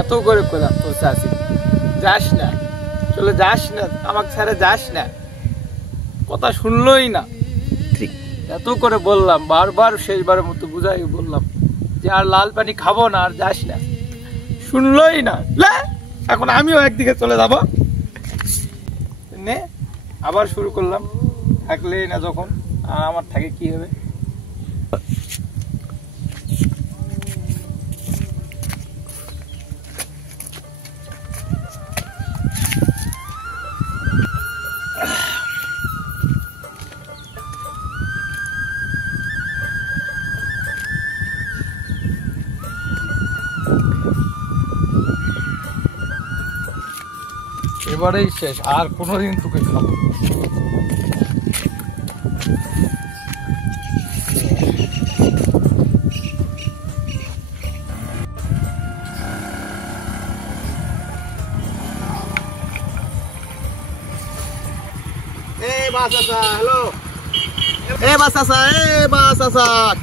এত করে কইলাম তো চাচি যাস না, চলে যাস না, আমাকে ছেড়ে যাস না, কথা শুনলই না। ঠিক এত করে বললাম, বারবার শেষবারের মতো বুঝাই বললাম যে আর লাল পানি খাবো না, আর যাস না, শুনলই না। এখন আমিও একদিকে চলে যাব, নে আবার শুরু করলাম। থাকলেই না যখন, আর আমার থাকে কি হবে। এবারেই শেষ, আর কোনোদিন তোকে খাবো।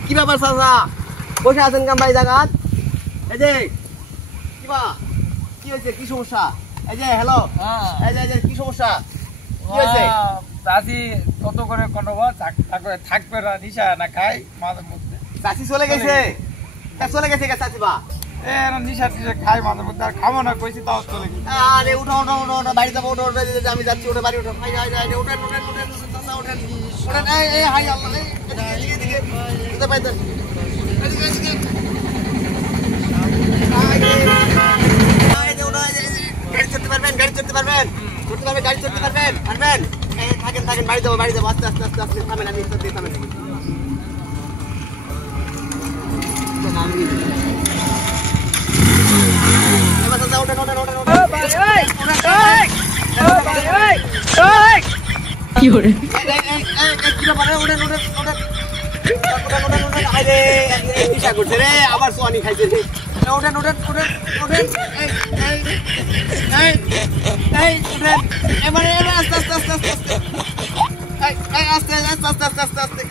কি ব্যাপার চাচা, বসে আছেন কামড়াই জায়গাত? এই যে কি হয়েছে, কি সমস্যা? এই যে হ্যালো, এই যে কি সমস্যা, কি হয়েছে? চাচি কত করে কনবা থাকবে না, নিশা না খাই মাঝে মধ্যে। চাচি চলে গেছে? চলে গেছে চাচি বা নিশা টিশা খাই মাঝে মধ্যে, আর খাবো না কইছি তাও চলে গেছে। আরে উঠো উঠো উঠো উঠো, বাড়ি যাবো, উঠো উঠো, আমি যাচ্ছি, উঠে বাড়ি উঠো, ওঠেন ওঠেন ওঠেন চাচা, ওঠেন ওঠেন। এই হাই আল্লাহ, এদিকে পাইতেন গাড়ি চড়তে পারবেন, গাড়ি চড়তে পারবেন, চড়তে পারবেন, গাড়ি চড়তে পারবেন, পারবেন? থাকেন থাকেন, বাড়ি যাবো, বাড়ি যাবো, আস্তে আস্তে আস্তে আস্তে থামেন, আমি থামেন। ওঠেন ওঠেন ওঠেন ওঠেন, কি করে আবার সোয়ানি খাইছে রে। ওঠেন ওঠেন ওঠেন ওঠেন, এবারে আস্তে আস্তে আস্তে আস্তে আস্তে আস্তে আস্তে আস্তে আস্তে আস্তে আস্তে